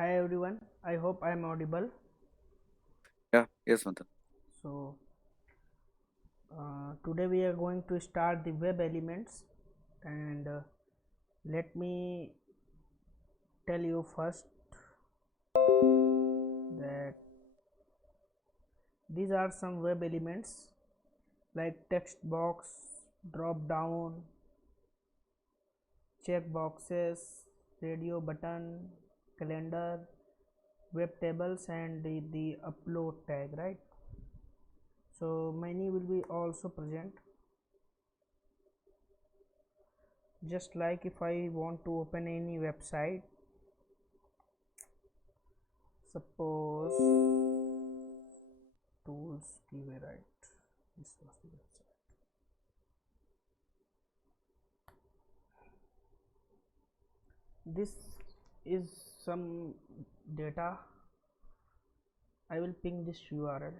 Hi everyone, I hope I am audible. Yeah, yes, Manthan. So, today we are going to start the web elements, and let me tell you first that these are some web elements like text box, drop down, check boxes, radio button, calendar, web tables, and the upload tag, right? So, many will be also present. Just like if I want to open any website, suppose tools keyway, right, this was the website. This is some data. I will ping this URL.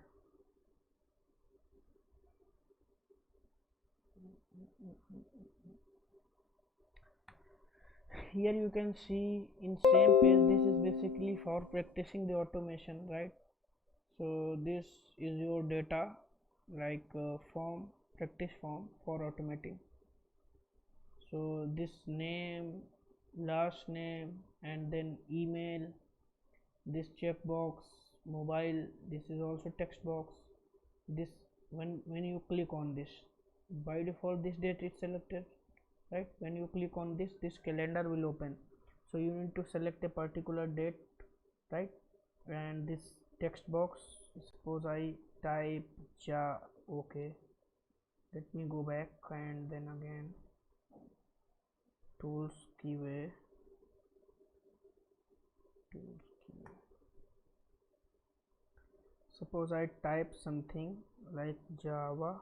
Here you can see in same page, this is basically for practicing the automation, right? So this is your data, like form, practice form for automating. So this name, last name, and then email, this checkbox, mobile, this is also text box. This, when you click on this, by default this date is selected, right? When you click on this calendar will open, so you need to select a particular date, right? And this text box, suppose I type ja. Okay, let me go back and then again tools keyway, tools keyway. Suppose I type something like java,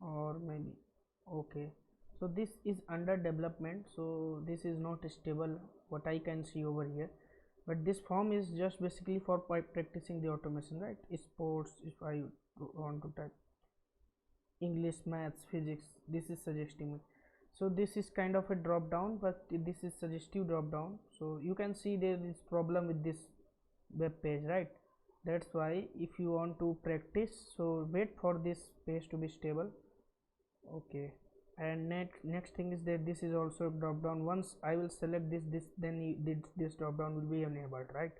or maybe okay. So this is under development, so this is not stable, what I can see over here. But this form is just basically for practicing the automation, right? Sports, if I want to type English, maths, physics, this is suggesting me. So this is kind of a drop down, but this is suggestive drop down. So you can see there is problem with this web page, right? That's why if you want to practice, so wait for this page to be stable. Okay, and next thing is that this is also drop down. Once I will select this then this drop down will be enabled, right?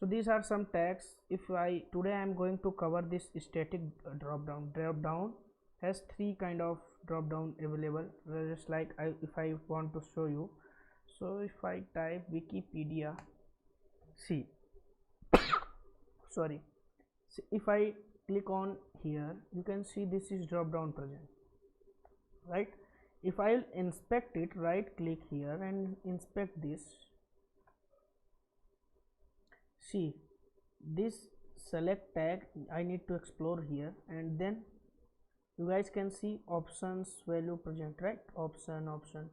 So these are some tags. If I today I am going to cover this static drop down has three kind of drop down available, just like if I want to show you. So if I type Wikipedia, see, sorry, so if I click on here, you can see this is drop down present, right? If I will inspect it, right click here and inspect this, see this select tag I need to explore here, and then you guys can see options value present, right? Option.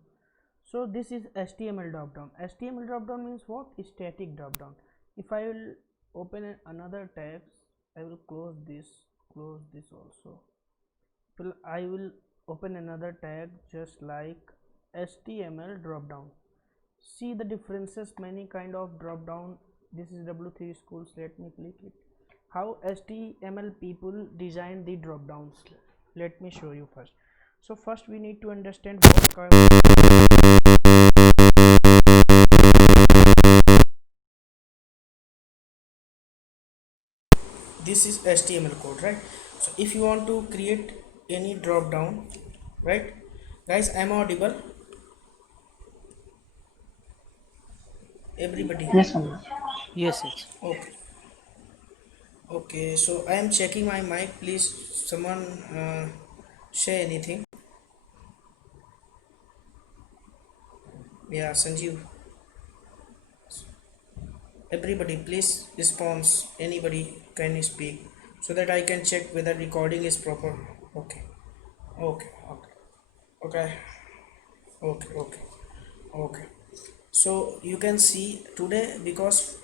So this is HTML drop down. HTML drop down means what? Static drop down. If I will open another tab, I will close this also. I will open another tag just like HTML drop down. See the differences, many kind of drop down. This is W3 schools. Let me click it. How HTML people design the drop downs. Let me show you first. So first we need to understand what this is HTML code, right? So if you want to create any drop down, right, guys, am I audible? Everybody? Yes, Manoj. Yes, yes. Okay. Okay, so I am checking my mic. Please, someone say anything. Yeah, Sanjeev. Everybody, please respond. Anybody can speak so that I can check whether recording is proper. Okay. Okay. Okay. Okay. Okay. Okay. Okay. So you can see today, because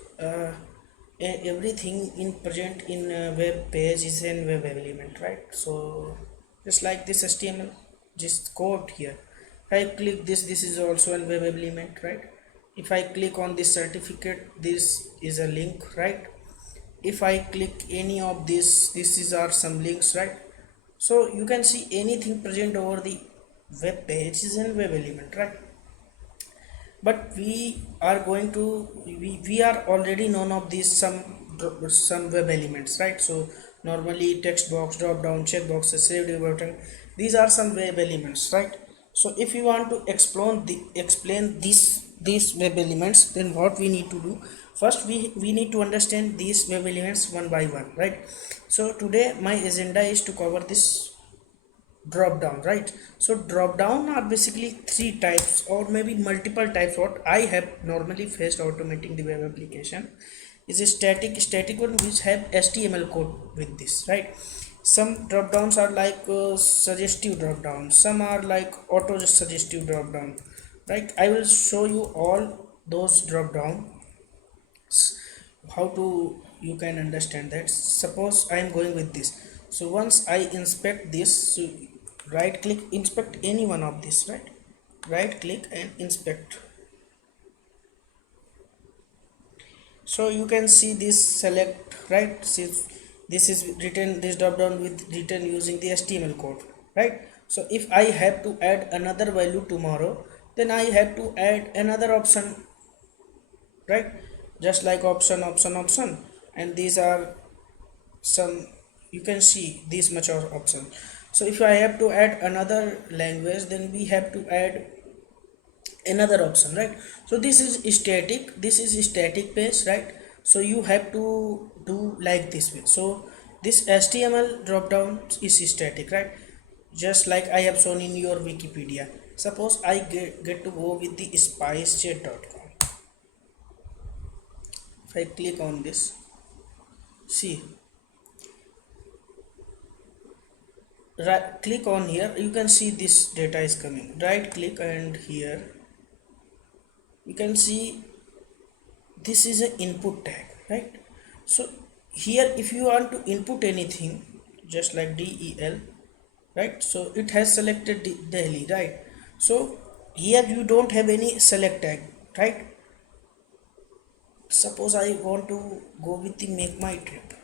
everything in present in web page is in web element, right? So just like this HTML, just code here, if I click this is also a web element, right? if I click on this certificate, this is a link, right? If I click any of this is are some links, right? So you can see anything present over the web page is in web element, right? But we are going to we are already known of these some web elements, right? So normally text box, drop down, check boxes, saved button, these are some web elements, right? So if you want to explain these web elements, then what we need to do, first we need to understand these web elements one by one, right? So today my agenda is to cover this drop down, right? So drop down are basically three types or maybe multiple types. What I have normally faced automating the web application is a static one which have HTML code with this, right? Some drop downs are like suggestive drop down, some are like auto suggestive drop down, right? I will show you all those drop down, how to you can understand that. Suppose I am going with this, so once I inspect this, so right click, inspect any one of this, right? Right click and inspect. So you can see this select, right? See, this is written, this drop down with written using the HTML code, right? So if I have to add another value tomorrow, then I have to add another option, right? Just like option, and these are some, you can see this much of option. So if I have to add another language, then we have to add another option, right? So this is static page, right? So you have to do like this way. So this HTML drop down is static, right? Just like I have shown in your Wikipedia. Suppose I get to go with the spicechat.com. If I click on this, see, right click on here, you can see this data is coming. Right click and here you can see this is an input tag, right? So here if you want to input anything, just like del, right? So it has selected Delhi, right? So here you don't have any select tag, right? Suppose I want to go with the make my trip.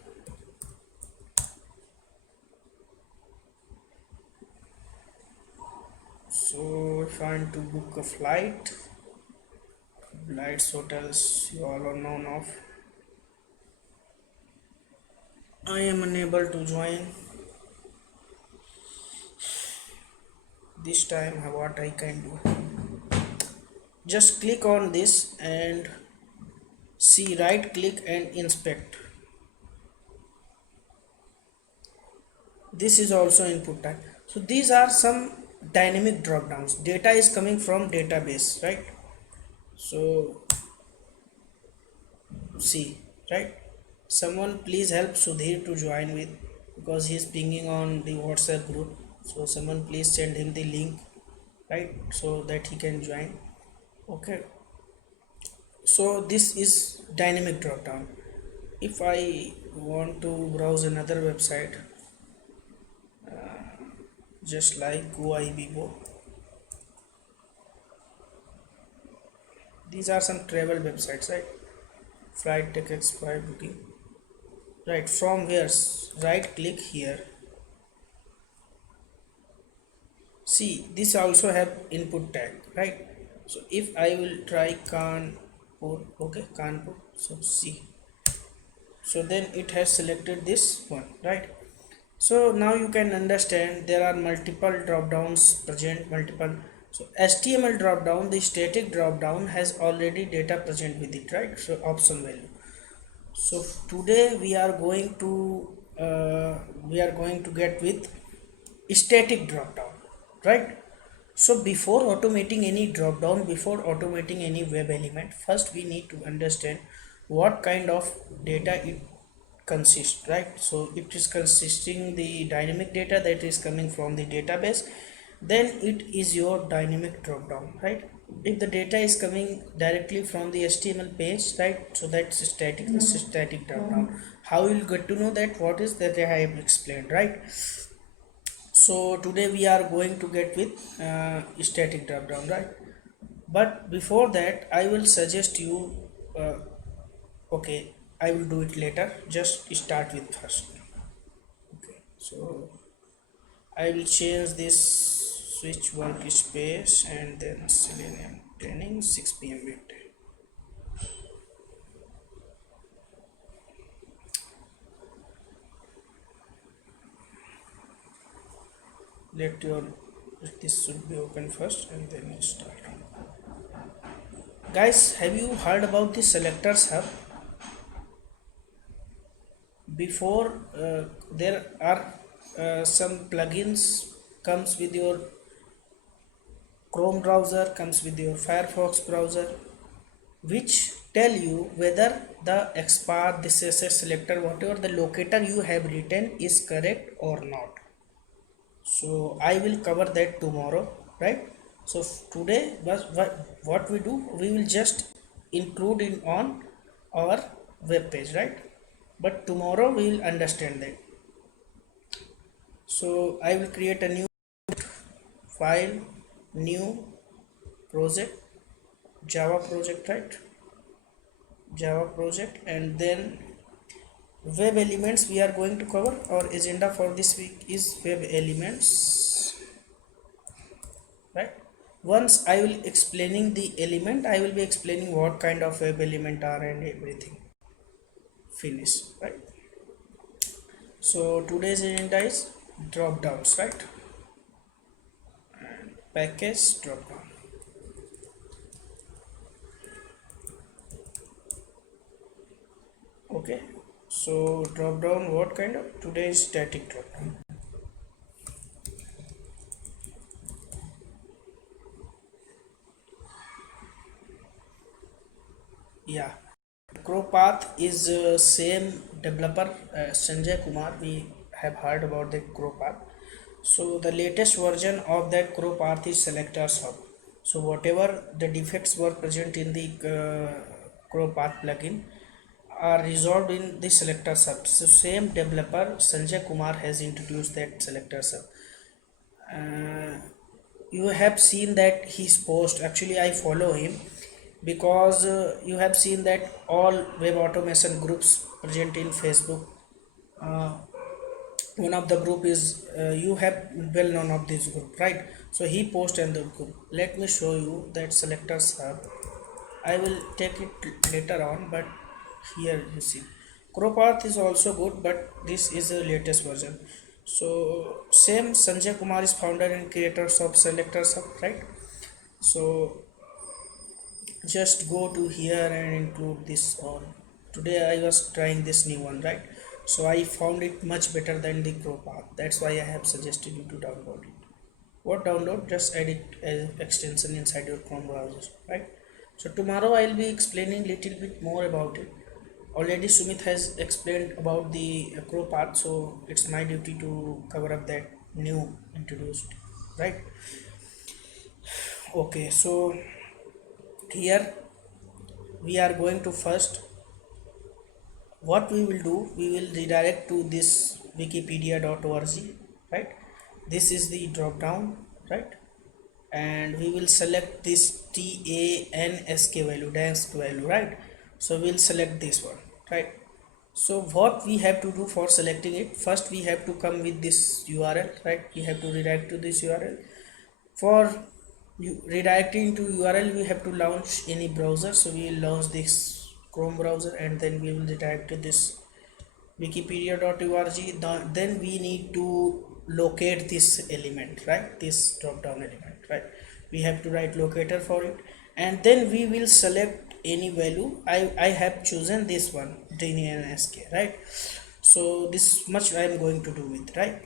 So if I want to book a flight, flights, hotels, you all are known of. I am unable to join this time. What I can do, just click on this and see, right click and inspect. This is also input type. So these are some dynamic drop downs. Data is coming from database, right? So see, right? Someone please help Sudhir to join with, because he is pinging on the WhatsApp group. So someone please send him the link, right? So that he can join. Okay. So this is dynamic drop down. If I want to browse another website, just like GoIBibo, these are some travel websites, right? Flight tickets, flight booking, right? From where, right click here, see this also have input tag, right? So if I will try Kanpur, okay, Kanpur, so see, so then it has selected this one, right? So now you can understand there are multiple drop downs present, multiple. So HTML drop down, the static drop down has already data present with it, right? So option value. So today we are going to get with static drop down, right? So before automating any drop down, before automating any web element, first we need to understand what kind of data it consists, right? So it is consisting the dynamic data that is coming from the database, then it is your dynamic drop down, right? If the data is coming directly from the HTML page, right, so that's static, this is static drop down. How you will get to know that, what is that I have explained, right? So today we are going to get with static drop down, right? But before that I will suggest you, uh, okay, I will do it later, just start with first. Okay, so I will change this switch workspace and then Selenium training 6 p.m. midday. Let your this should be open first and then you start. Guys, have you heard about the selectors hub? Before, there are some plugins comes with your Chrome browser, comes with your Firefox browser, which tell you whether the XPath, the CSS selector, whatever the locator you have written is correct or not. So I will cover that tomorrow, right? So today what we do, we will just include in on our web page, right? But tomorrow we will understand that. So I will create a new file, new project, Java project, right? Java project, and then web elements we are going to cover. Our agenda for this week is web elements, right? Once I will explaining the element, I will be explaining what kind of web element are and everything. Finish, right? So today's agenda is drop downs, right? And package drop down. Okay, so drop down, what kind of? Today is static drop down. Yeah, CrowPath is same developer Sanjay Kumar. We have heard about the CrowPath. So the latest version of that CrowPath is Selectors Hub. So whatever the defects were present in the CrowPath plugin are resolved in the Selectors Hub. So same developer Sanjay Kumar has introduced that Selectors Hub. You have seen that his post, actually I follow him because you have seen that all web automation groups present in Facebook, uh, one of the group is you have well known of this group, right? So he post in the group. Let me show you that Selectors Hub. I will take it later on, but here you see CrowPath is also good, but this is the latest version. So same Sanjay Kumar is founder and creators of Selectors Hub, right? So just go to here and include this on. Today I was trying this new one, right? So I found it much better than the CrowPath. That's why I have suggested you to download it. What download? Just add it as extension inside your Chrome browser, right? So tomorrow I'll be explaining little bit more about it. Already Sumit has explained about the CrowPath, so it's my duty to cover up that new introduced, right? Okay, so here we are going to first, what we will do, we will redirect to this wikipedia.org, right? This is the drop down, right? And we will select this TANSK value, dansk value, right? So we'll select this one, right? So what we have to do for selecting it, first we have to come with this URL, right? We have to redirect to this URL. For redirecting to URL, we have to launch any browser. So we will launch this Chrome browser and then we will redirect to this wikipedia.org. Then we need to locate this element, right? This drop down element, right? We have to write locator for it, and then we will select any value. I have chosen this one, DNSK, right? So this much I am going to do with, right?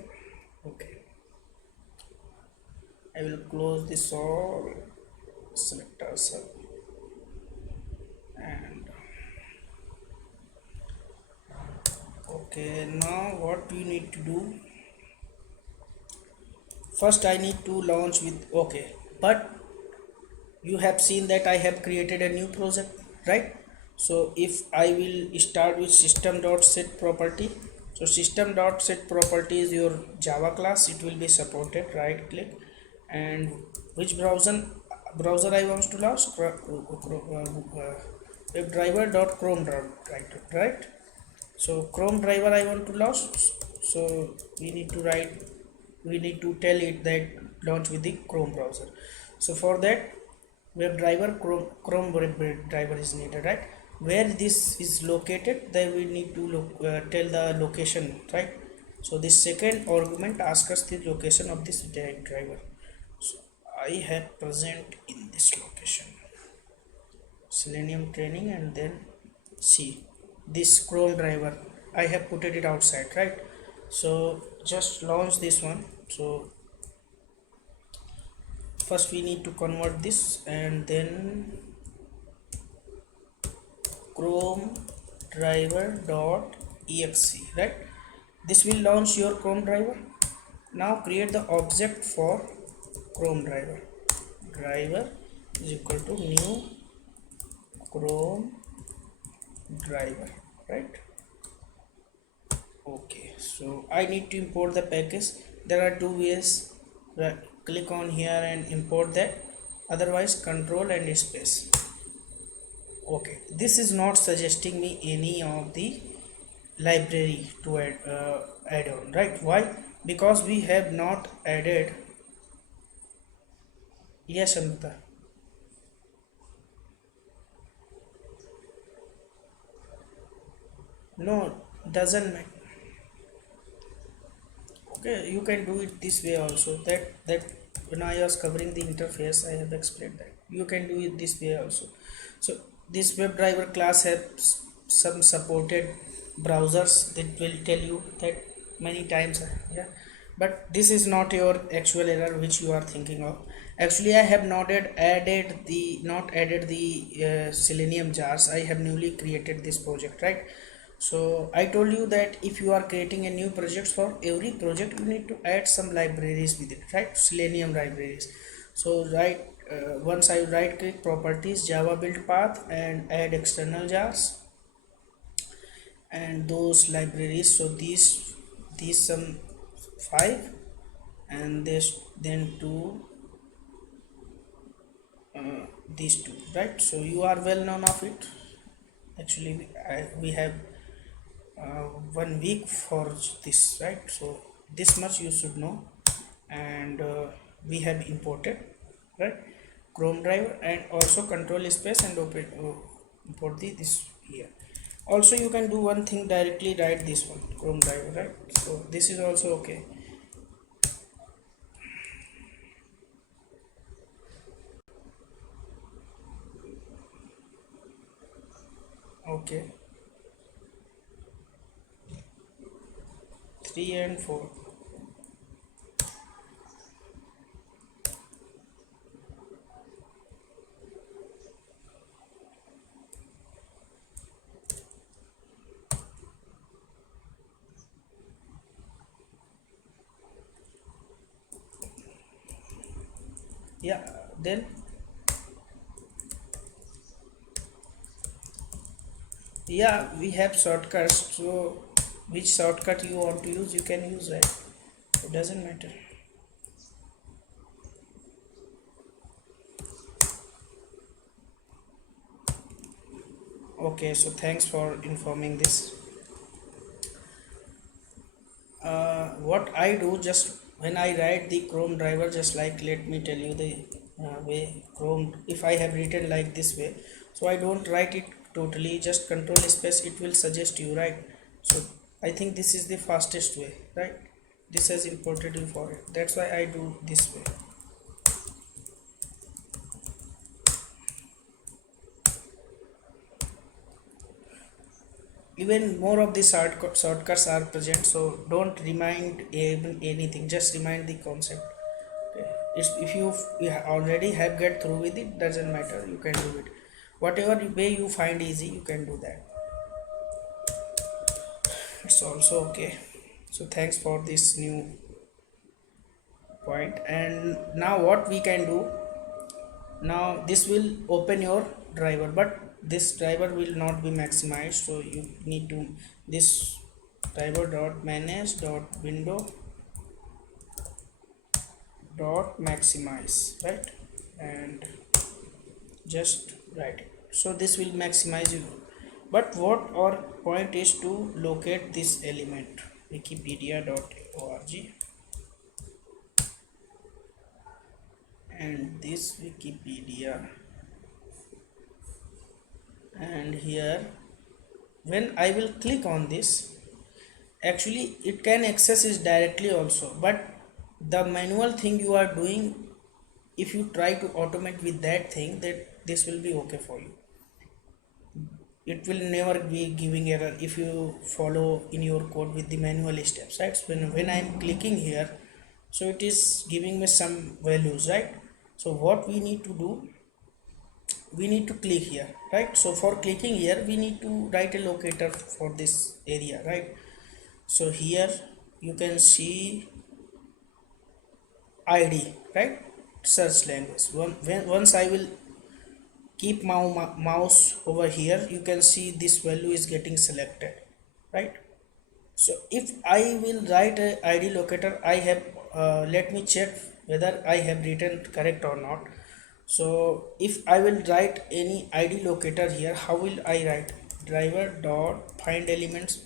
Okay, I will close this all selectors and okay, now what we need to do, first I need to launch with, okay, but you have seen that I have created a new project, right? So if I will start with system.set property, so system.set property is your Java class, it will be supported. Right click, and which browser browser I want to launch, WebDriver dot Chrome driver, right? So Chrome driver I want to launch, so we need to write, we need to tell it that launch with the Chrome browser. So for that, WebDriver Chrome WebDriver is needed, right? Where this is located, then we need to tell the location, right? So this second argument asks us the location of this driver. So I have present in this location Selenium training, and then see this Chrome driver I have put it outside, right? So just launch this one. So first we need to convert this, and then Chrome driver dot exe, right? This will launch your Chrome driver. Now create the object for Chrome driver. Driver is equal to new Chrome driver, right? Okay, so I need to import the package. There are two ways, right? Click on here and import that, otherwise control and space. Okay, this is not suggesting me any of the library to add on, right? Why? Because we have not added. Yes, Amrita. No, doesn't matter. Okay, you can do it this way also. That when I was covering the interface, I have explained that you can do it this way also. So this WebDriver class has some supported browsers that will tell you that many times, yeah. But this is not your actual error which you are thinking of. Actually, I have not added the Selenium jars. I have newly created this project, right? So I told you that if you are creating a new project, for every project you need to add some libraries with it, right? Selenium libraries. So once I right click properties, Java build path, and add external jars and those libraries. So these some 5, and this then two, these two, right? So you are well known of it. Actually, we have 1 week for this, right? So this much you should know. And we have imported, right, Chrome driver, and also control space and open import this here. Also you can do one thing, directly write this one Chrome driver, right? So this is also okay. Okay, 3 and 4. Yeah, then yeah, we have shortcuts. So which shortcut you want to use, you can use, right? It doesn't matter. Okay, so thanks for informing this. What I do, just when I write the Chrome driver, just like, let me tell you the way Chrome, if I have written like this way, so I don't write it totally, just control space, it will suggest you, right? So I think this is the fastest way, right? This has imported you for it, that's why I do this way. Even more of the shortcuts are present, so don't remind even anything, just remind the concept. Okay. If you already have get through with it, doesn't matter, you can do it whatever way you find easy, you can do that. It's also okay. So thanks for this new point. And now what we can do, now this will open your driver, but this driver will not be maximized, so you need to this driver dot manage dot window dot maximize, right? and just write it. So this will maximize you. But what our point is to locate this element. Wikipedia.org and this Wikipedia, and here when I will click on this, actually it can access it directly also, but the manual thing you are doing, if you try to automate with that thing, that this will be okay for you. It will never be giving error if you follow in your code with the manual steps, right? So when I'm clicking here, so it is giving me some values, right? So what we need to do, we need to click here, right? So for clicking here, we need to write a locator for this area, right? So here you can see id, right? Search language. Once I will keep my mouse over here, you can see this value is getting selected, right? So if I will write a id locator, I have let me check whether I have written correct or not. So if I will write any id locator here, how will I write? Driver dot find elements,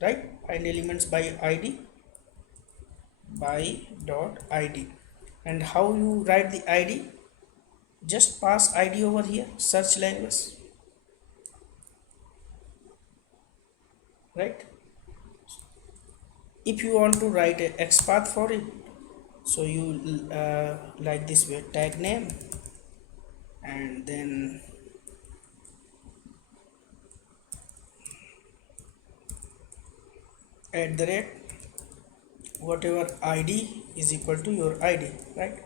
right? Find elements by id, by dot id. And how you write the id? Just pass id over here, search language, right? If you want to write a XPath for it, so you like this way, tag name, and then at the rate whatever id is equal to your id, right?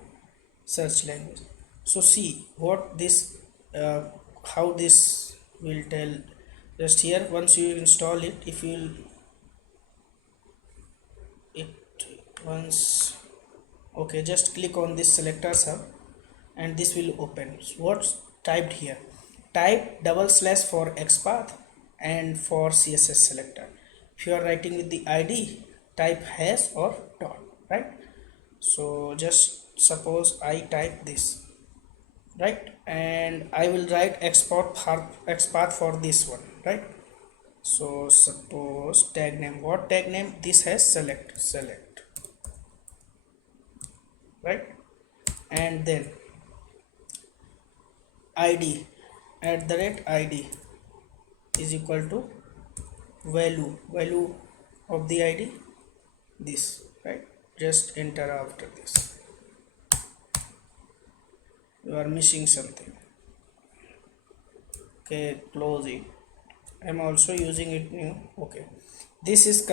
Search language. So see what this uh, how this will tell. Just here, once you install it, if you it once, okay, just click on this selector sub and this will open. So what's typed here? Type double slash for XPath and for CSS selector. If you are writing with the ID, type hash or dot, right? So just suppose I type this, right? And I will write XPath for this one, right? So suppose tag name, what tag name? This has select, right? And then id at the rate id is equal to value of the id, this, right? Just enter after this. You are missing something. Okay, close it. I'm also using it new. Okay, this is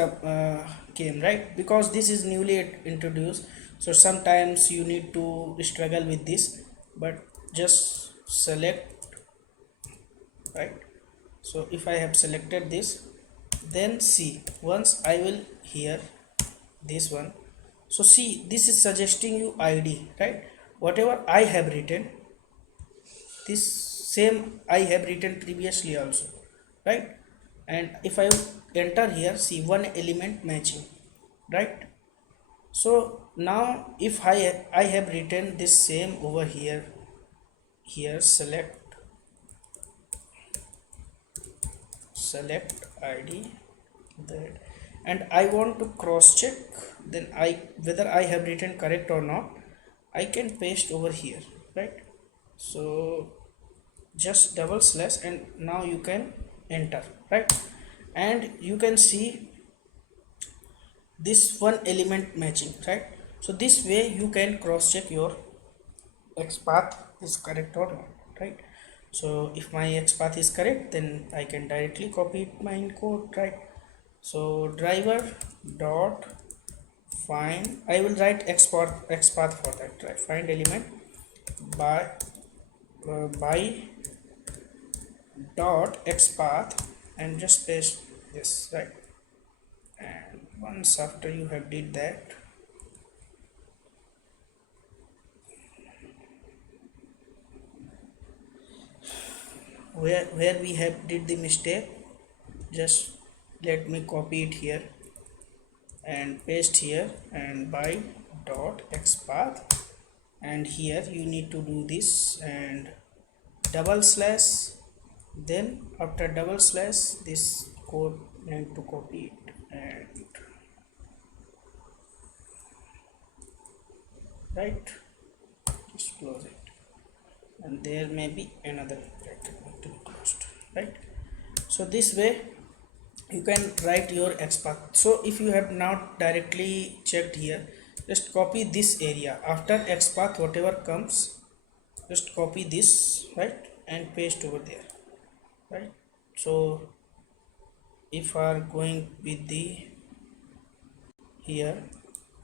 came, right? Because this is newly introduced, so sometimes you need to struggle with this, but just select, right? So if I have selected this, then see, once I will here this one, so see this is suggesting you id, right? Whatever I have written, this same I have written previously also, right? And if I enter here, see one element matching, right? So now if I have written this same over here, select id that, and I want to cross check, then I whether I have written correct or not, I can paste over here, right? So just double slash and now you can enter, right? And you can see this one element matching, right? So this way you can cross check your XPath is correct or not, right? So if my XPath is correct, then I can directly copy it my code, right? So driver dot find, I will write XPath for that, right? Find element by dot XPath and just paste this, right? And once after you have did that, where we have did the mistake, just let me copy it here and paste here, and by dot XPath and here you need to do this and double slash, then after double slash this code need to copy it and right, just close it, and there may be another bracket need to be closed, right? So this way you can write your XPath. So if you have not directly checked here, just copy this area after XPath, whatever comes, just copy this, right, and paste over there, right? So if I are going with the here,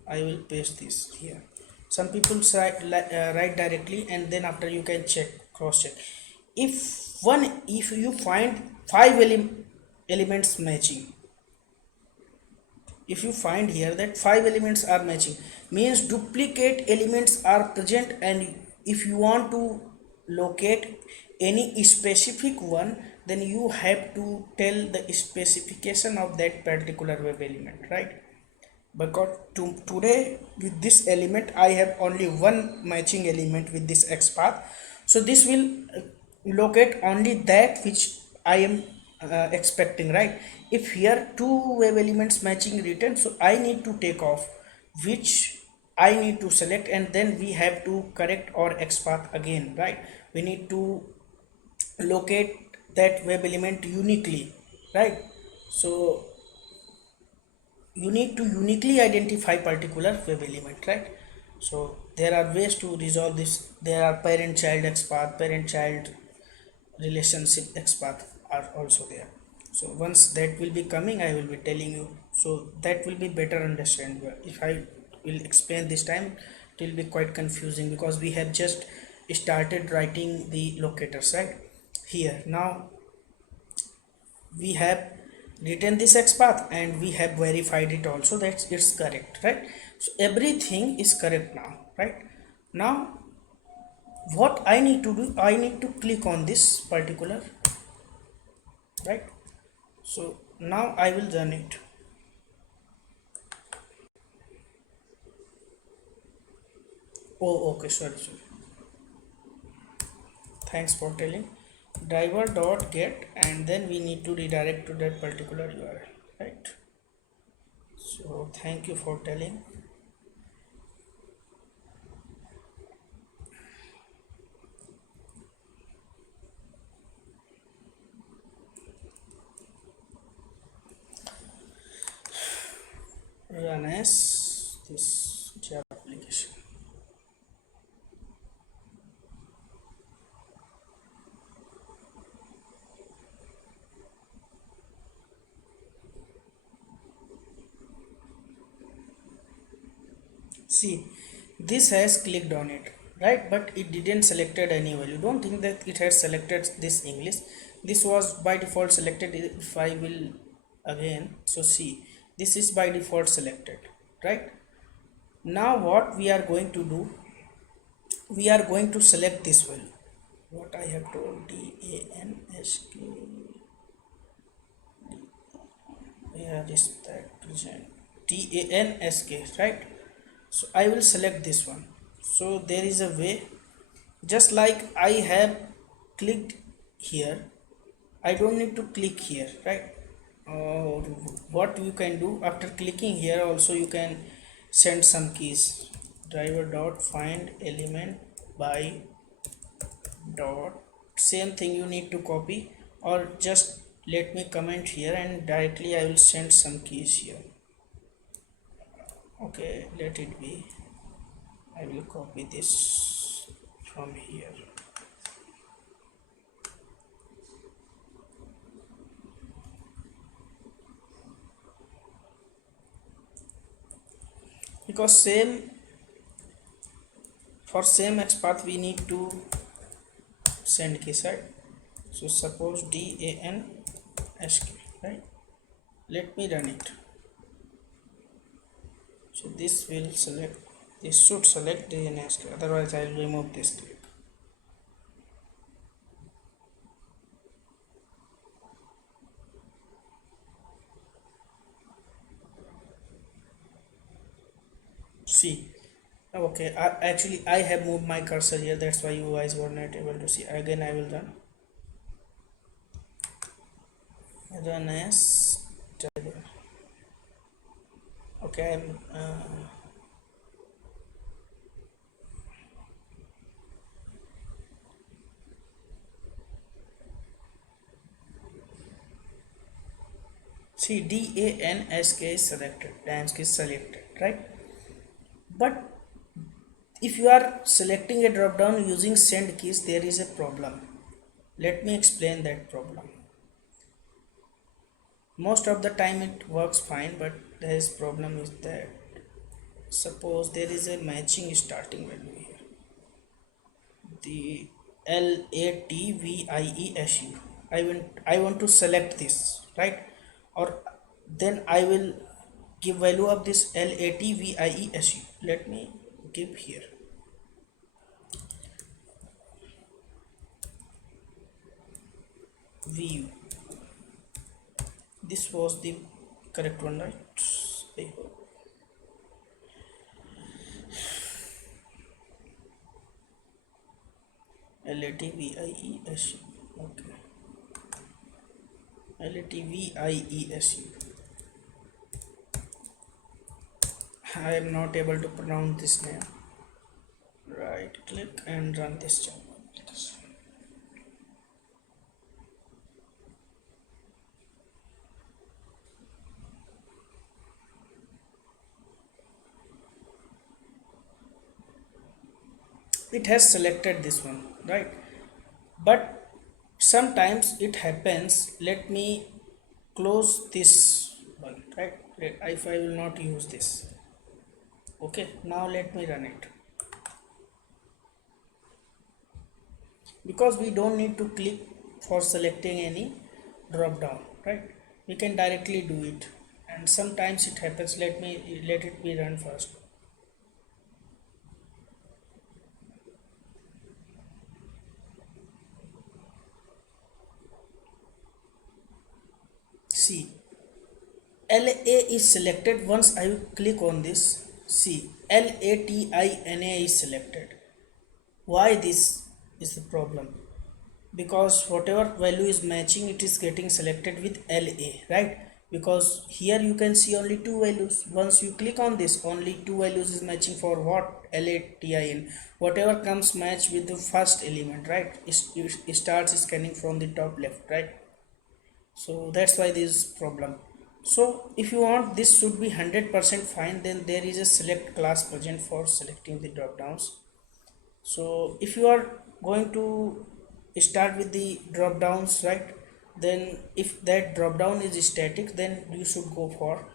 I will paste this here. Some people write directly, and then after you can check, cross check. If you find five elements matching, if you find here that five elements are matching, means duplicate elements are present, and if you want to locate any specific one, then you have to tell the specification of that particular web element, right? Because today with this element I have only one matching element with this XPath, so this will locate only that which I am expecting, right? If here two web elements matching written, so I need to take off which I need to select, and then we have to correct our XPath again, right? We need to locate that web element uniquely, right? So you need to uniquely identify particular web element, right? So there are ways to resolve this. There are parent child XPath, parent child relationship XPath are also there. So once that will be coming, I will be telling you, so that will be better understand. If I will explain this time, it will be quite confusing because we have just started writing the locators, right? Here now we have written this XPath and we have verified it also that it's correct, right? So everything is correct now, right? Now what I need to do, I need to click on this particular, right? So now I will run it. Oh, okay, sorry, thanks for telling. Driver dot get, and then we need to redirect to that particular URL, right? So thank you for telling. Run as this Java application. See, this has clicked on it, right? But it didn't selected any value. Don't think that it has selected this English. This was by default selected. If I will again, so see, this is by default selected, right? Now what we are going to do, we are going to select this value. What I have told, DANSK. Where is that present? DANSK, right? So I will select this one. So there is a way, just like I have clicked here, I don't need to click here, right? Or what you can do after clicking here, also you can send some keys. Driver dot find element by dot, same thing you need to copy, or just let me comment here and directly I will send some keys here. Okay, let it be. I will copy this from here. Because same, for same XPath we need to send keys, right? So suppose DANSK, right? Let me run it. So this will select, this should select DANSK, otherwise I will remove this click. See, Okay, actually I have moved my cursor here, that's why you guys were not able to see. Again I will run as table. Okay, I'm see DANSK is selected, DANSK is selected, right? But if you are selecting a drop down using send keys, there is a problem. Let me explain that problem. Most of the time it works fine, but there is problem is that suppose there is a matching starting value here, the LATVIESU. I want to select this, right? Or then I will give value of this LATVIESU. Let me give here VU. This was the correct one, right? I hope. LATVIESU. Okay. LATVIESU. I am not able to pronounce this name. Right click and run this job. It has selected this one, right? But sometimes it happens. Let me close this one, right? If I will not use this. Okay, now let me run it. Because we don't need to click for selecting any drop down, right? We can directly do it, and sometimes it happens. Let it be run first. See, LA is selected. Once I click on this, see, LATINA is selected. Why this is the problem? Because whatever value is matching, it is getting selected with LA, right? Because here you can see only two values. Once you click on this, only two values is matching for what? LATIN. Whatever comes match with the first element, right? It starts scanning from the top left, right? So that's why this problem. So if you want this should be 100% fine, then there is a select class present for selecting the drop downs. So if you are going to start with the drop downs, right, then if that drop down is static, then you should go for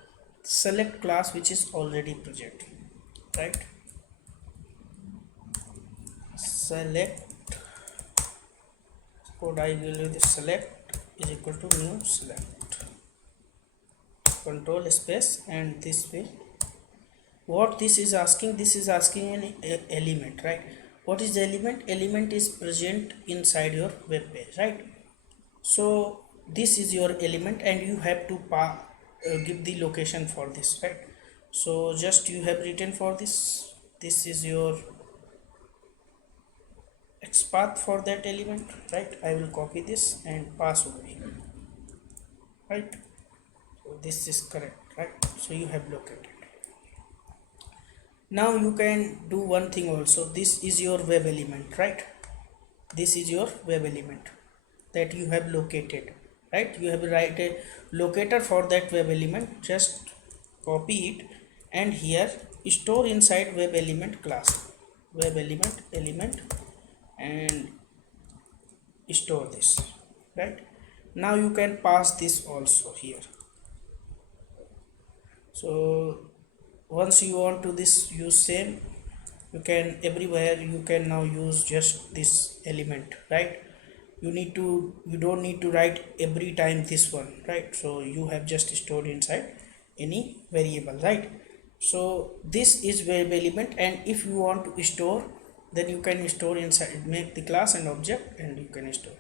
select class which is already present, right? Select code I will use select is equal to new select, control space, and this way what this is asking, this is asking an element, right? What is the element? Element is present inside your web page, right? So this is your element and you have to give the location for this, right? So just you have written for this is your XPath for that element, right? I will copy this and pass over here, right? So this is correct, right? So you have located. Now you can do one thing also. This is your web element, right? This is your web element that you have located, right? You have write a locator for that web element. Just copy it and here store inside web element class, web element and store this, right? Now you can pass this also here. So once you want to this use same, you can everywhere you can now use just this element, right? You don't need to write every time this one, right? So you have just stored inside any variable, right? So this is web element, and if you want to store, then you can store inside, make the class and object, and you can store.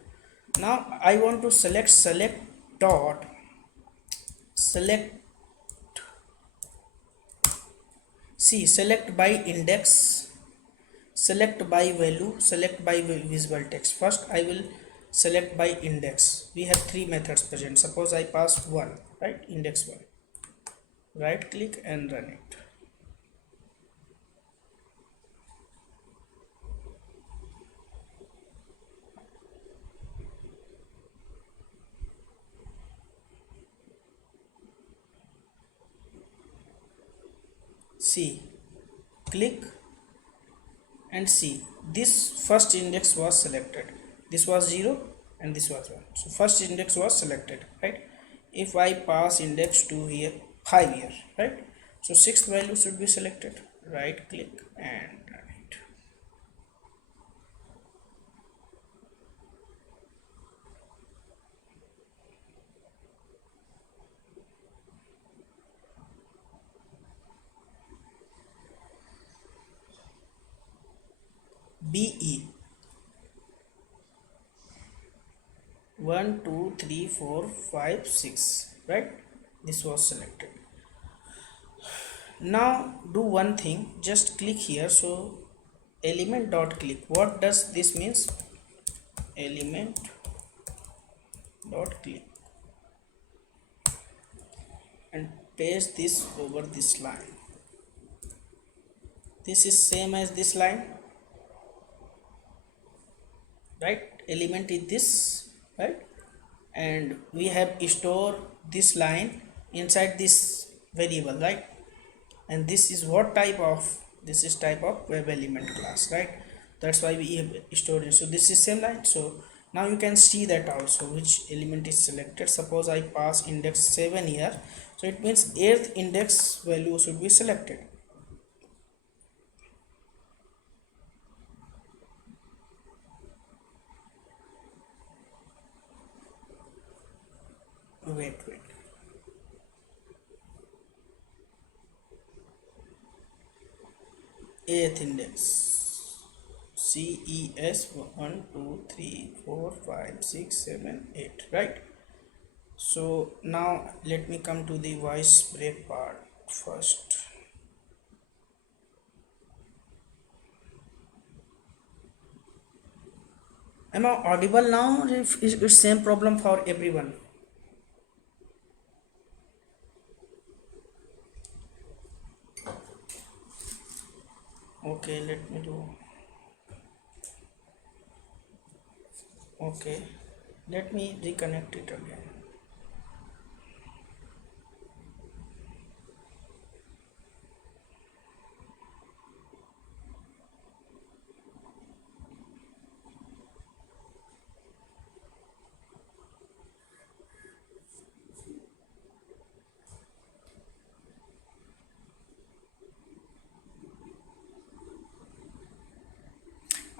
Now I want to select dot select. see, select by index, select by value, select by visible text. First I will select by index. We have three methods present. Suppose I pass 1, right, index 1. Right click and run it. See, click and see, this first index was selected, this was 0 and this was 1. So first index was selected, right? If I pass index 2 here, 5 here, right? So sixth value should be selected. Right click and run it. BE 1 2 3 4 5 6, right? This was selected. Now do one thing, just click here. So element dot click, what does this means? Element dot click and paste this over this line. This is same as this line, right? Element is this, right? And we have store this line inside this variable, right? And this is what type of, this is type of web element class, right? That's why we have stored it. So this is same line. So now you can see that also which element is selected. Suppose I pass index 7 here, so it means 8th index value should be selected. Wait 8th index, CES 1 2 3 4 5 6 7 8, right? So now let me come to the voice break part first. Am I audible now? If it's same problem for everyone? Okay, let me do. Okay, let me reconnect it again.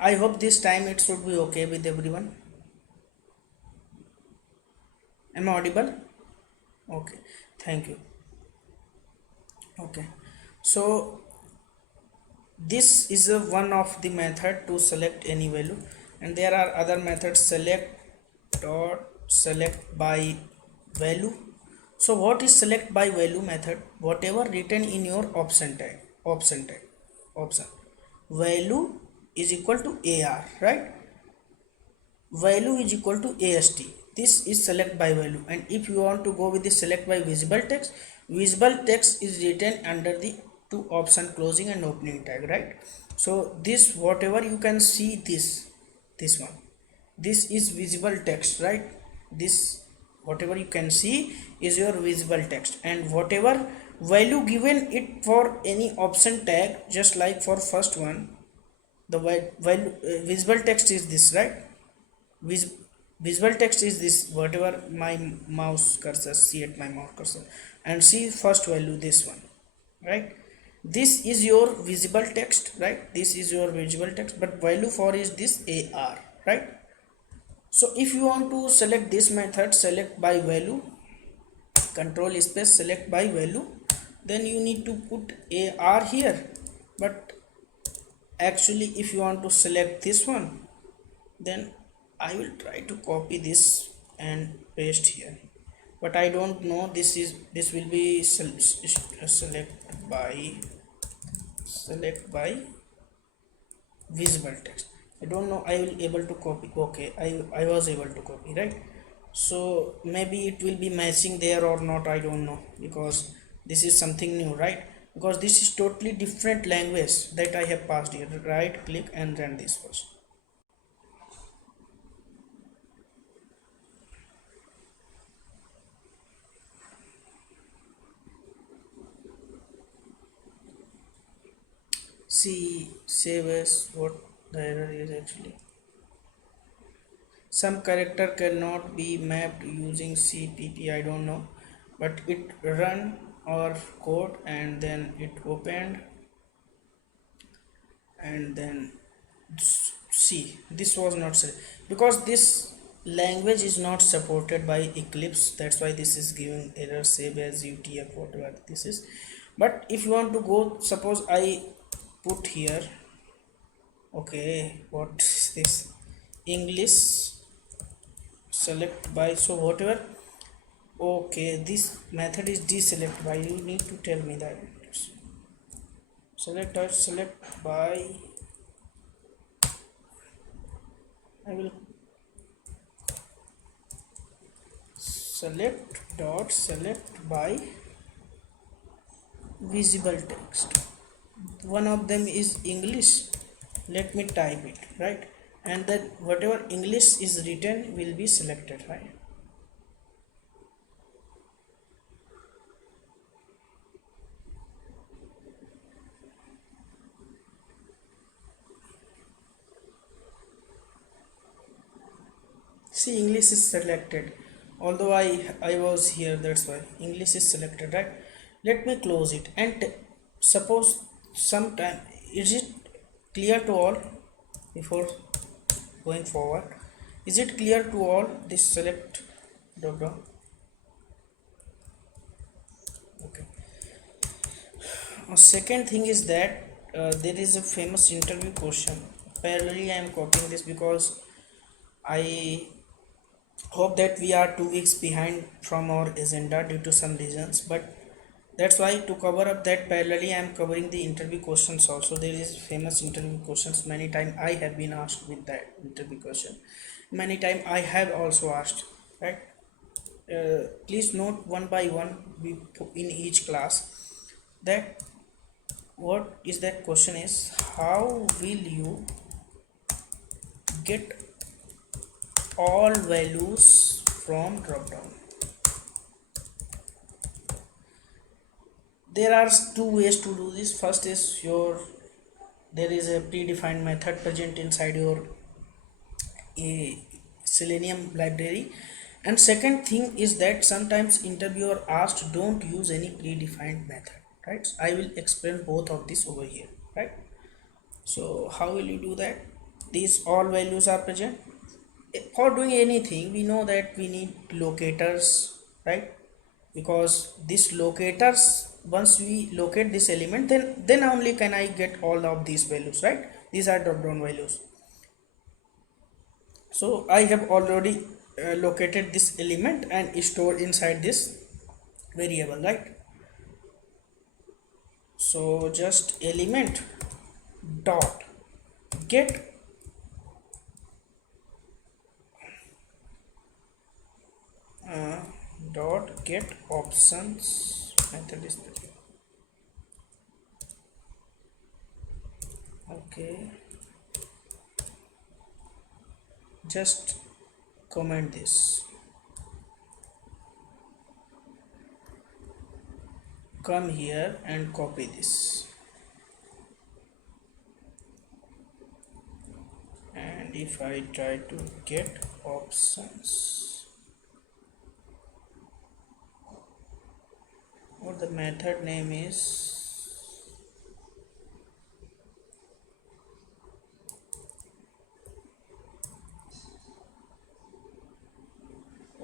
I hope this time it should be okay with everyone. Am I audible? Okay, thank you. Okay, so this is a one of the method to select any value, and there are other methods, select dot select by value. So what is select by value method? Whatever written in your option tag, option value is equal to AR, right? Value is equal to AST. This is select by value. And if you want to go with the select by visible text is written under the two option closing and opening tag, right? So this whatever you can see, this one, this is visible text, right? This whatever you can see is your visible text, and whatever value given it for any option tag, just like for first one, the value visible text is this, right? Visible text is this, whatever my mouse cursor, see at my mouse cursor and see first value, this one, right? This is your visible text, right? This is your visible text, but value for is this AR, right? So if you want to select this method, select by value, control space select by value, then you need to put AR here. But actually if you want to select this one, then I will try to copy this and paste here, but I don't know, this will be select by select by visible text. I don't know I will able to copy. Okay, I was able to copy, right? So maybe it will be matching there or not, I don't know, because this is something new, right? Because this is totally different language that I have passed here. Right click and run this first. See, save as what the error is actually. Some character cannot be mapped using CPP, I don't know, but it run our code and then it opened, and then see, this was not because this language is not supported by Eclipse, that's why this is giving error save as UTF whatever this is. But if you want to go, suppose I put here, okay, what is this, English select by, so whatever, okay, this method is deselect by, you need to tell me that select by, I will select by visible text. One of them is English, let me type it, right? And then whatever English is written will be selected, right? See, English is selected, although I was here, that's why English is selected, right? Let me close it and suppose sometime, is it clear to all before going forward? Is it clear to all this select drop down? Okay. Second thing is that there is a famous interview question. Parallelly I am copying this because I hope that we are 2 weeks behind from our agenda due to some reasons, but that's why to cover up that parallelly I am covering the interview questions also. There is famous interview questions, many time I have been asked with that interview question, many time I have also asked, right? Please note one by one in each class that what is that question is, how will you get all values from drop down? There are two ways to do this. First is there is a predefined method present inside your Selenium library, and second thing is that sometimes interviewer asked don't use any predefined method, right? I will explain both of this over here, right? So how will you do that? These all values are present. For doing anything we know that we need locators, right? Because these locators, once we locate this element, then only can I get all of these values, right? These are drop down values. So I have already located this element and stored inside this variable, right? So just element dot get dot get options method is there. Okay, just comment this, come here and copy this, and if I try to get options, what the method name is,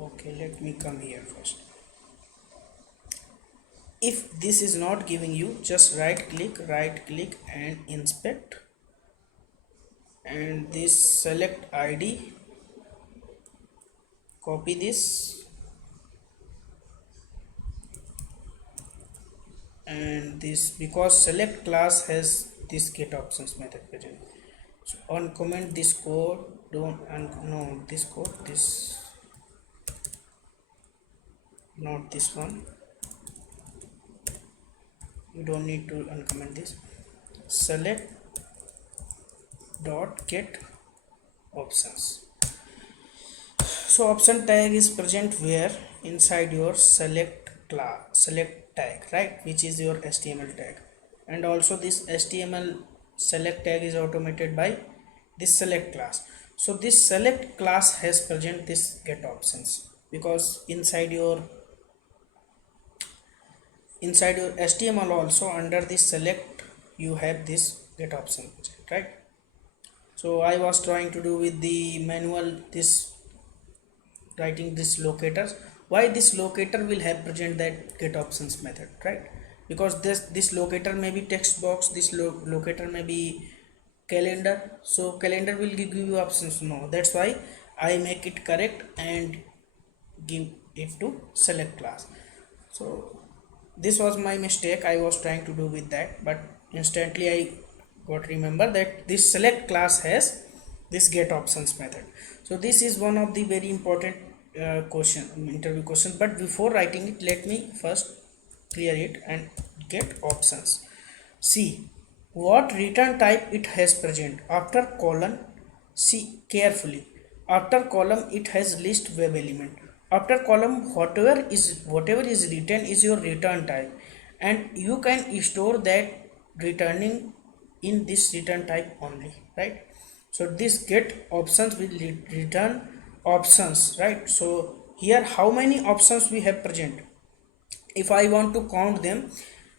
okay, let me come here first. If this is not giving you, just right click and inspect, and this select ID, copy this and this, because select class has this get options method present. So uncomment this code, don't no this code, this not this one, you don't need to uncomment this. Select dot get options. So option tag is present where? Inside your select class, select tag, right, which is your HTML tag. And also this HTML select tag is automated by this select class. So this select class has present this get options, because inside your HTML also under this select you have this get option present, right? So I was trying to do with the manual this writing this locators. Why this locator will have present that get options method, right? Because this locator may be text box, this locator may be calendar, so calendar will give you options, no, that's why I make it correct and give it to select class. So this was my mistake, I was trying to do with that, but instantly I got remember that this select class has this get options method. So this is one of the very important question, interview question, but before writing it let me first clear it and get options. See what return type it has present after colon. See carefully, after column it has list web element, after column whatever is written is your return type, and you can store that returning in this return type only, right? So this get options will return options, right? So here how many options we have present? If I want to count them,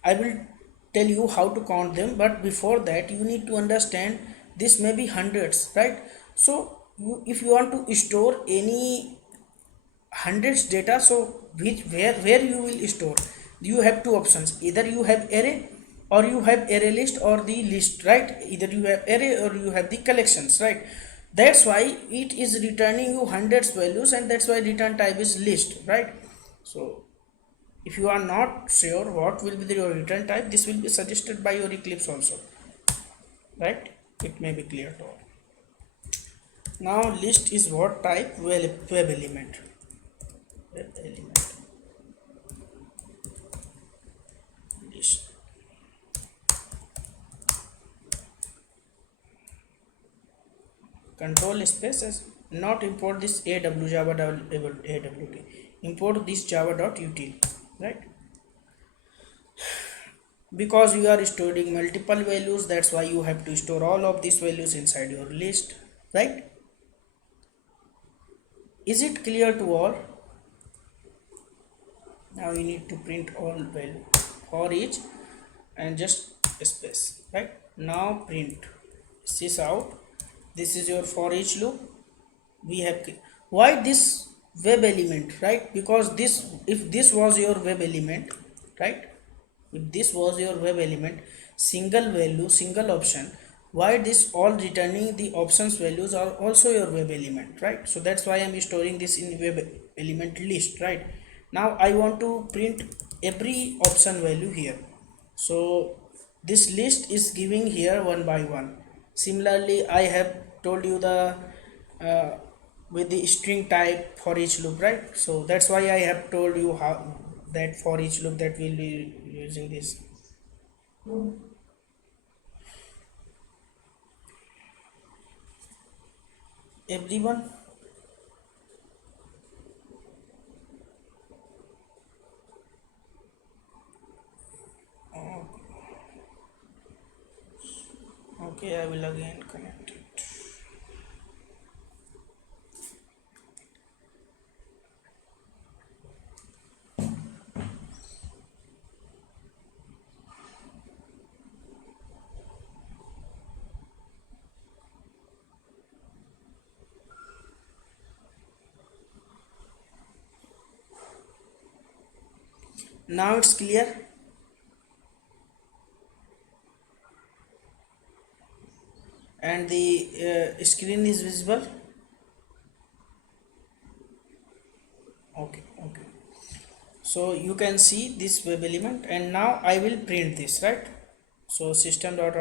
I will tell you how to count them, but before that you need to understand this may be hundreds, right? So if you want to store any hundreds data, so where you will store, you have two options, either you have array or you have array list or the list, right? Either you have array or you have the collections, right? That's why it is returning you hundreds values, and that's why return type is list, right? So if you are not sure what will be your return type, this will be suggested by your Eclipse also, right? It may be clear to all. Now list is what type? Web element. Web element list. Control spaces. Not import this aw java awt. Import this java.util, right? Because you are storing multiple values, that's why you have to store all of these values inside your list, right? Is it clear to all? Now you need to print all value for each and just space, right? Now print sys out. This is your for each loop. We have why this web element, right? Because this, if this was your web element, right, if this was your web element, single value, single option, why this all returning the options values are also your web element, right? So that's why I'm storing this in web element list, right? Now I want to print every option value here, so this list is giving here one by one. Similarly I have told you the uh, with the string type for each loop, right? So that's why I have told you how that for each loop that will be using this. Everyone, okay, I will again connect it. Now it's clear, and the screen is visible. Okay, okay. So you can see this web element, and now I will print this, right? So system dot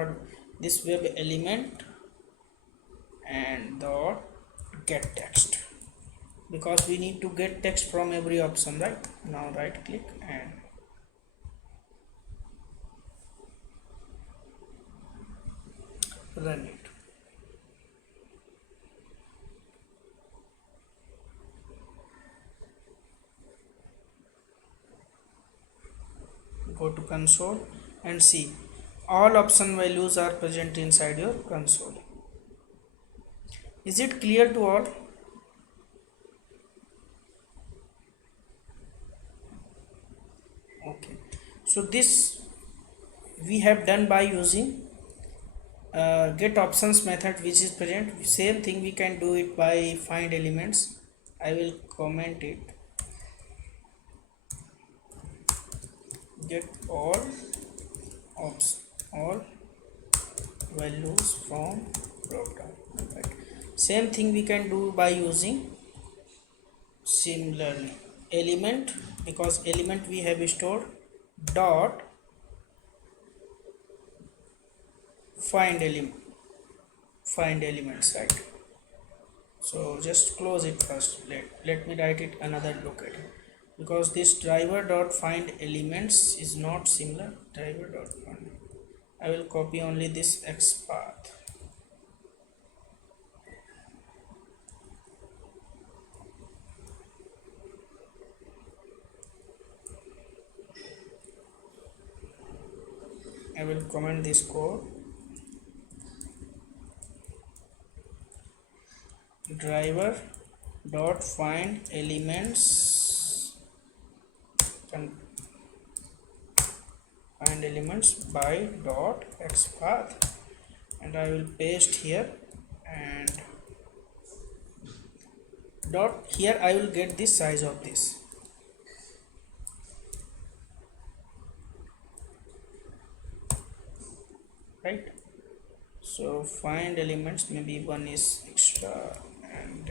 this web element and dot get text, because we need to get text from every option, right? Now right click and run it. Go to console and see all option values are present inside your console. Is it clear to all? Okay, so this we have done by using get options method, which is present. Same thing we can do it by find elements. I will comment it, get all values from program, right? Same thing we can do by using similarly element, because element we have stored dot find elements, right? So just close it first. Let me write it another locator, because this driver dot find elements is not similar. Driver dot find, I will copy only this x path. I will comment this code. Driver dot find elements by dot x path, and I will paste here, and dot here I will get the size of this, right? So find elements, maybe one is extra, and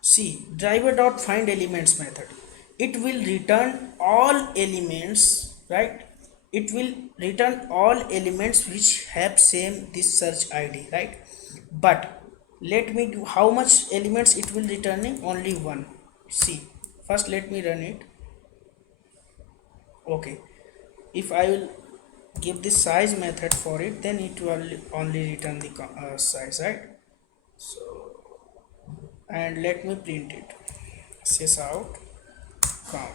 see driver dot find elements method, it will return all elements, right? It will return all elements which have same this search id, right? But let me do how much elements it will returning, only one. See, first let me run it. Okay, if I will give the size method for it, then it will only return the size, right? So, and let me print it, sys out count.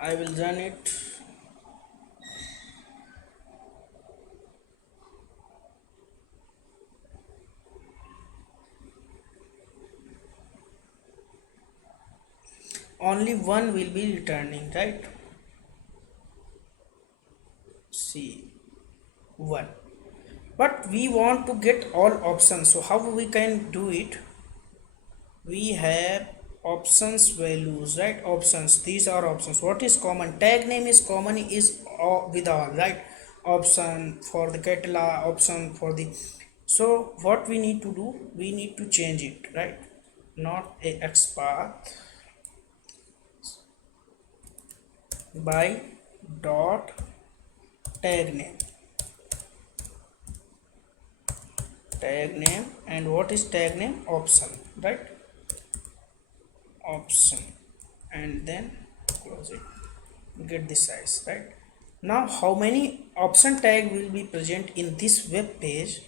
I will run it. Only one will be returning, right? See, one. But we want to get all options, so how we can do it? We have options values, right? Options, these are options. What is common? Tag name is common, is with all, right? Option for the catalog, option for the, so what we need to do, we need to change it, right? Not a x path by dot tag name, and what is tag name? Option, right? Option, and then close it, get the size, right? Now how many option tag will be present in this web page,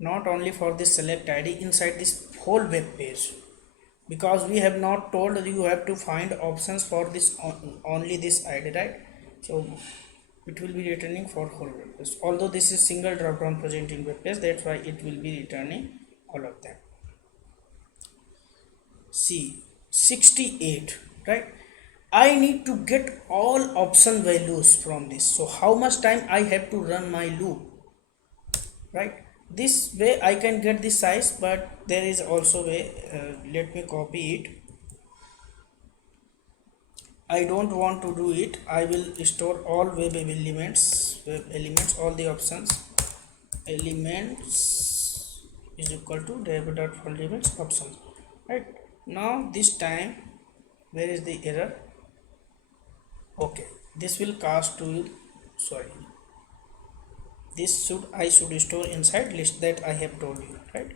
not only for this select id, inside this whole web page, because we have not told you have to find options for this only this id, right? So it will be returning for whole web page, although this is single drop down present in web page, that's why it will be returning all of them. See, 68, right? I need to get all option values from this, so how much time I have to run my loop, right? This way I can get the size, but there is also way, let me copy it. I don't want to do it. I will store all web elements, all the options elements is equal to driver dot find elements options, right? Now this time, where is the error? Okay, this will cast to you, sorry, this should I should store inside list that I have told you, right?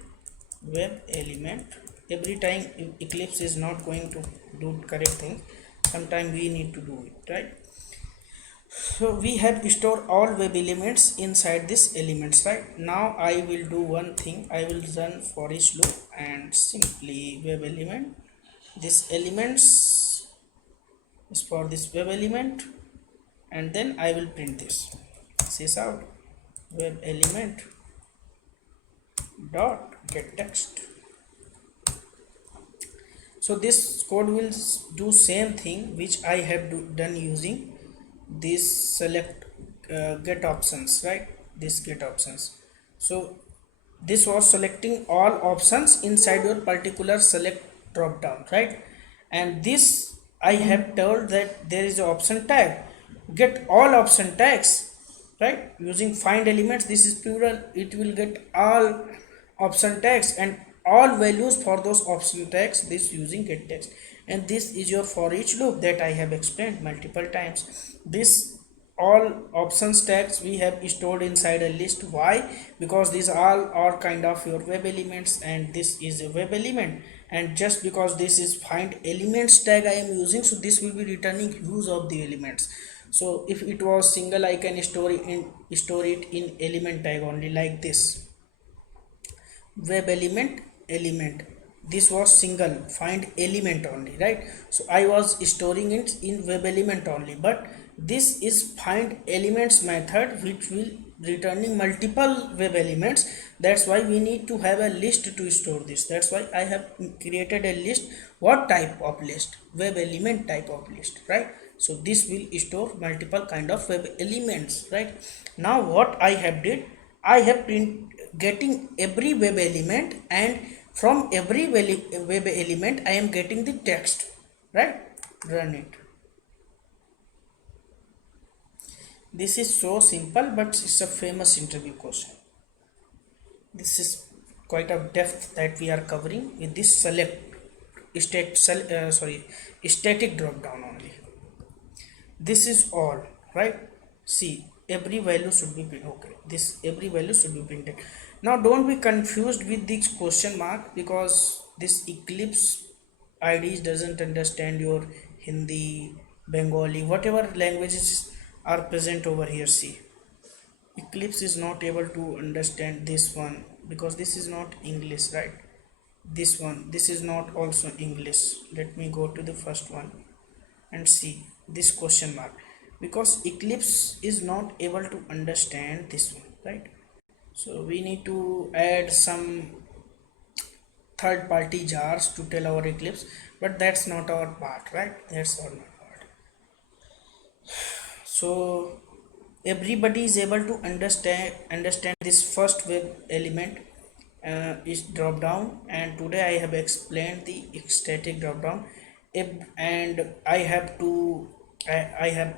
Web element, every time Eclipse is not going to do correct thing, sometime we need to do it, right? So we have stored all web elements inside this elements, right? Now I will do one thing, I will run for each loop and simply web element, this elements is for this web element, and then I will print this out, web element dot get text. So this code will do same thing which I have done using this select get options, right? This get options, so this was selecting all options inside your particular select drop down, right? And this I have told that there is an option tag, get all option tags, right? Using find elements, this is plural, it will get all option tags and all values for those option tags, this using get text. And this is your for each loop that I have explained multiple times. This all options tags we have stored inside a list. Why? Because these all are kind of your web elements, and this is a web element, and just because this is find elements tag I am using, so this will be returning use of the elements. So if it was single, I can store it in element tag only, like this web element, this was single find element only, right? So I was storing it in web element only, but this is find elements method which will returning multiple web elements. That's why we need to have a list to store this. That's why I have created a list. What type of list? Web element type of list, right? So this will store multiple kind of web elements, right? Now what I have did, I have print getting every web element, and from every web element I am getting the text, right? Run it. This is so simple, but it's a famous interview question. This is quite a depth that we are covering with this static drop down only. This is all, right? See, every value should be printed. Okay, this every value should be printed. Now don't be confused with this question mark, because this Eclipse IDs doesn't understand your Hindi, Bengali, whatever languages are present over here. See, Eclipse is not able to understand this one because this is not English, right? This one, this is not also English. Let me go to the first one and see this question mark, because Eclipse is not able to understand this one, right? So we need to add some third party jars to tell our Eclipse, but that's not our part, right? That's our part. So everybody is able to understand this first web element is drop down, and today I have explained the static drop down. And I have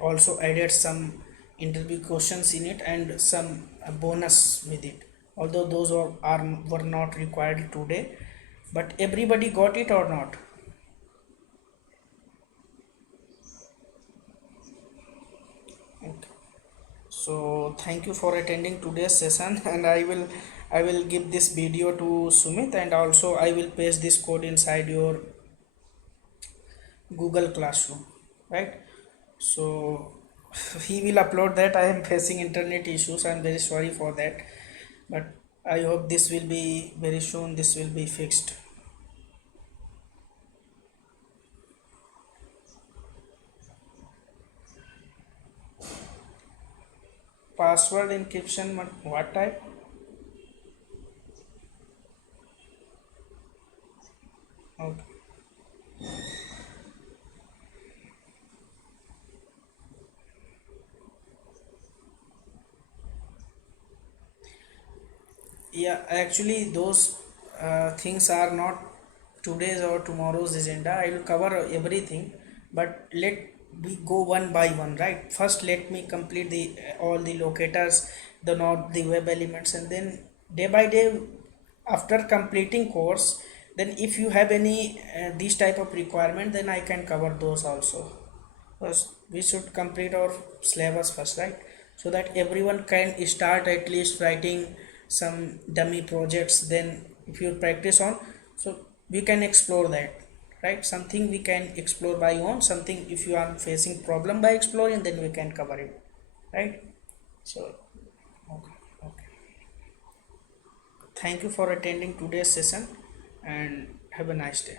also added some interview questions in it and some bonus with it, although those were not required today. But everybody got it or not? Okay. So thank you for attending today's session, and I will give this video to Sumit, and also I will paste this code inside your Google Classroom, right? So he will upload that. I am facing internet issues, I am very sorry for that, but I hope this will be very soon, this will be fixed. Password encryption, what type? Okay. Yeah, actually those things are not today's or tomorrow's agenda. I will cover everything, but let we go one by one, right? First let me complete the all the locators, the node, the web elements, and then day by day, after completing course, Then if you have any these type of requirement, then I can cover those also. First we should complete our syllabus first, right? So that everyone can start at least writing some dummy projects. Then if you practice on, so we can explore that, right? Something we can explore by own, something if you are facing problem by exploring, then we can cover it, right? So okay, okay, thank you for attending today's session and have a nice day.